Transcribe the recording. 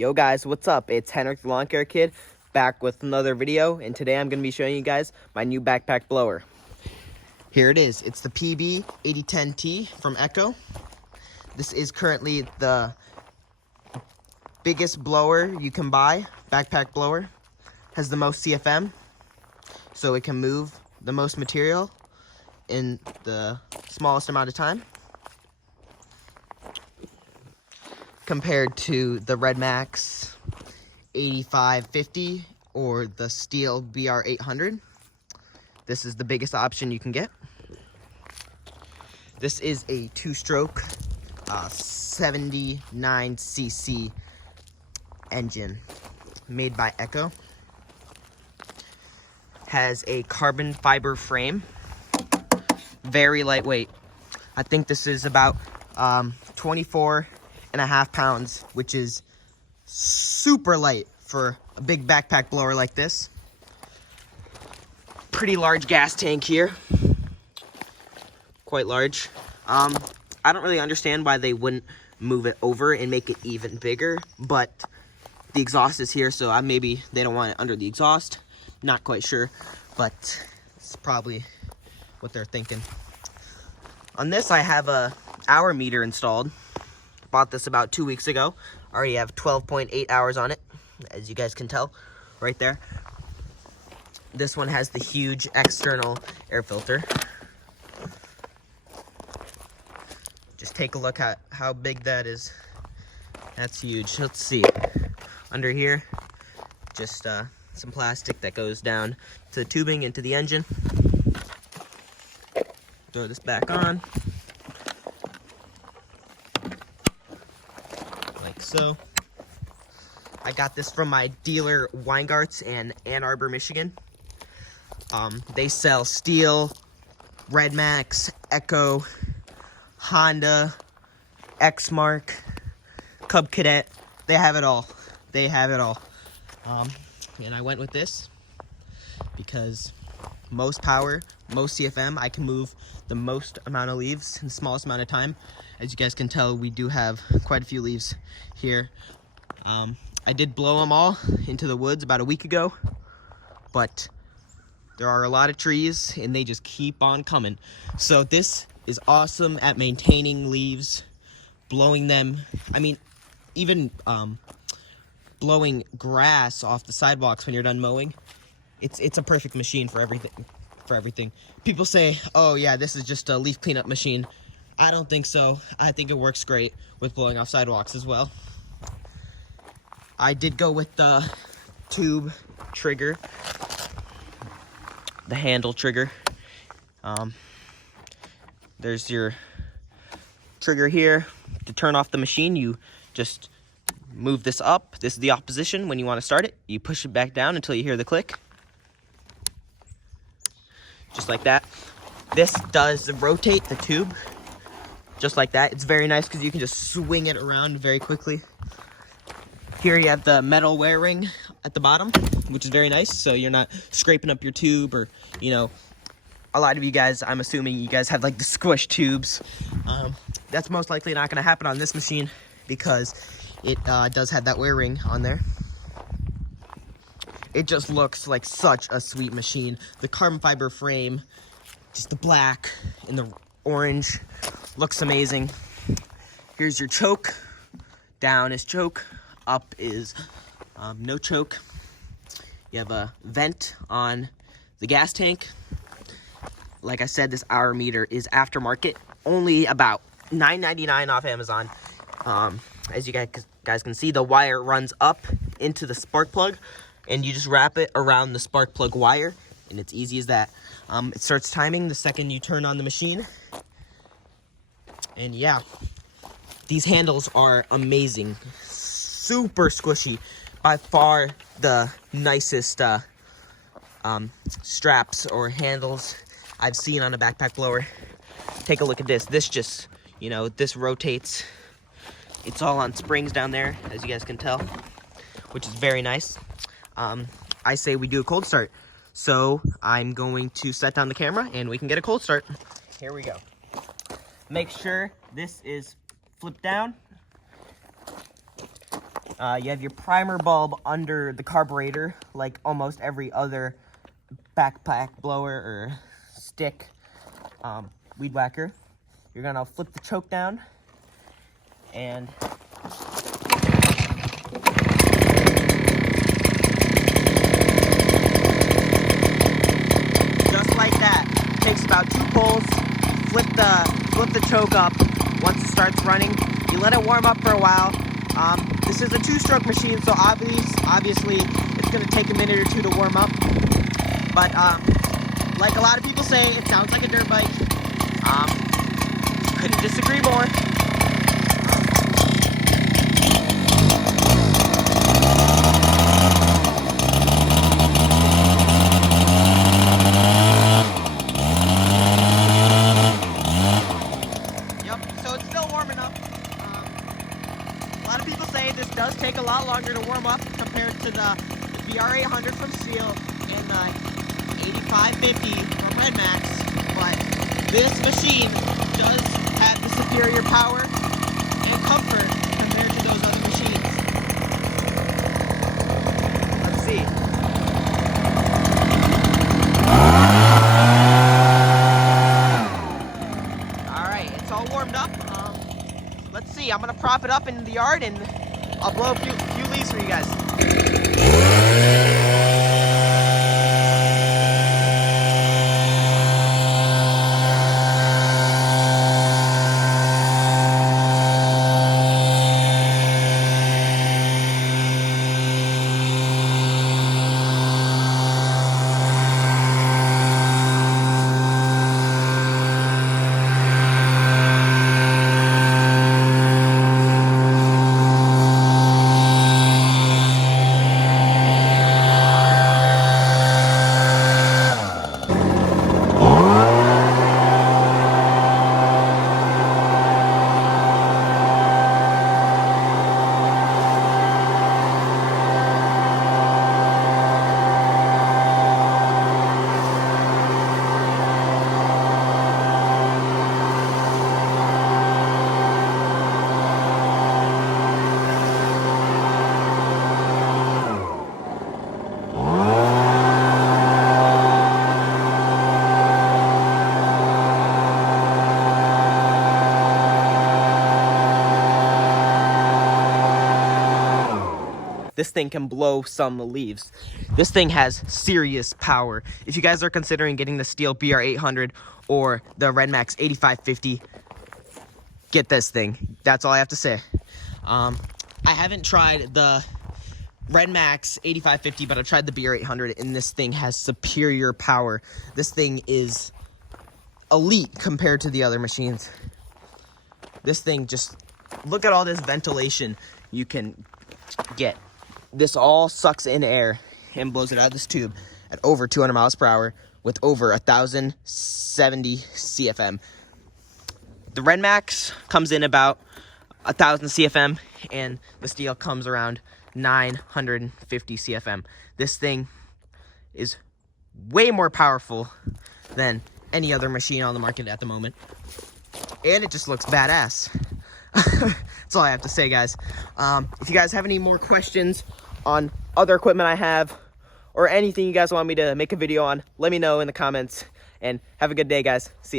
Yo guys, what's up? It's Henrik the Lawn Care Kid back with another video, and today I'm going to be showing you guys my new backpack blower. Here it is. It's the PB-8010T from Echo. This is currently the biggest blower you can buy, backpack blower. Has the most CFM, so it can move the most material in the smallest amount of time, compared to the Red Max 8550 or the Steel BR800. This is the biggest option you can get. This is a two-stroke 79cc engine made by Echo. Has a carbon fiber frame, very lightweight. I think this is about 24.5 pounds, which is super light for a big backpack blower like this. Pretty large gas tank here, quite large. I don't really understand why they wouldn't move it over and make it even bigger, but the exhaust is here, so maybe they don't want it under the exhaust. Not quite sure, but it's probably what they're thinking. On this, I have a hour meter installed. Bought this about 2 weeks ago. Already have 12.8 hours on it, as you guys can tell right there. This one has the huge external air filter. Just take a look at how big that is. That's huge. Let's see. Under here, just some plastic that goes down to the tubing into the engine. Throw this back on. Like so. I got this from my dealer Weingarts in Ann Arbor, Michigan. They sell Steel, Red Max, Echo, Honda, X-Mark, Cub Cadet. They have it all. They have it all. And I went with this because most power, most CFM, I can move the most amount of leaves in the smallest amount of time. As you guys can tell, we do have quite a few leaves here. I did blow them all into the woods about a week ago, but there are a lot of trees and they just keep on coming. So this is awesome at maintaining leaves, blowing them. I mean, even blowing grass off the sidewalks when you're done mowing. It's a perfect machine for everything. People say, oh yeah, this is just a leaf cleanup machine. I don't think so. I think it works great with blowing off sidewalks as well. I did go with the tube trigger, the handle trigger. There's your trigger here. To turn off the machine, you just move this up. This is the opposition when you want to start it. You push it back down until you hear the click. Just like that. This does rotate the tube. Just like that. It's very nice because you can just swing it around very quickly. Here you have the metal wear ring at the bottom, which is very nice. So you're not scraping up your tube, or, you know, a lot of you guys, I'm assuming you guys have like the squish tubes. That's most likely not going to happen on this machine because it does have that wear ring on there. It just looks like such a sweet machine. The carbon fiber frame, just the black and the orange, looks amazing. Here's your choke. Down is choke. Up is no choke. You have a vent on the gas tank. Like I said, this hour meter is aftermarket. Only about $9.99 off Amazon. As you guys can see, the wire runs up into the spark plug, and you just wrap it around the spark plug wire, and it's easy as that. It starts timing the second you turn on the machine. And yeah, these handles are amazing. Super squishy. By far the nicest straps or handles I've seen on a backpack blower. Take a look at this. This just, you know, this rotates. It's all on springs down there, as you guys can tell, which is very nice. I say we do a cold start. So I'm going to set down the camera and we can get a cold start. Here we go. Make sure this is flipped down. You have your primer bulb under the carburetor, like almost every other backpack blower or stick weed whacker. You're gonna flip the choke down, and just like that. Takes about 2 pulls. Flip the choke up. Once it starts running, you let it warm up for a while. This is a 2-stroke machine, so obviously it's gonna take a minute or 2 to warm up. But like a lot of people say, it sounds like a dirt bike. Couldn't disagree more. A lot of people say this does take a lot longer to warm up compared to the BR-800 from Steel and the 8550 from Red Max, but this machine does have the superior power and comfort compared to those other machines. Let's see. Alright, it's all warmed up. Let's see, I'm gonna prop it up in the yard and I'll blow a few leaves for you guys. This thing can blow some leaves. This thing has serious power. If you guys are considering getting the Steel BR-800 or the Red Max 8550, get this thing. That's all I have to say. I haven't tried the Red Max 8550, but I've tried the BR-800, and this thing has superior power. This thing is elite compared to the other machines. This thing, just look at all this ventilation you can get. This all sucks in air and blows it out of this tube at over 200 miles per hour with over 1,070 CFM. The Red Max comes in about 1,000 CFM, and the Steel comes around 950 CFM. This thing is way more powerful than any other machine on the market at the moment, and it just looks badass. That's all I have to say, guys. If you guys have any more questions on other equipment I have, or anything you guys want me to make a video on, let me know in the comments, and have a good day, guys. See ya.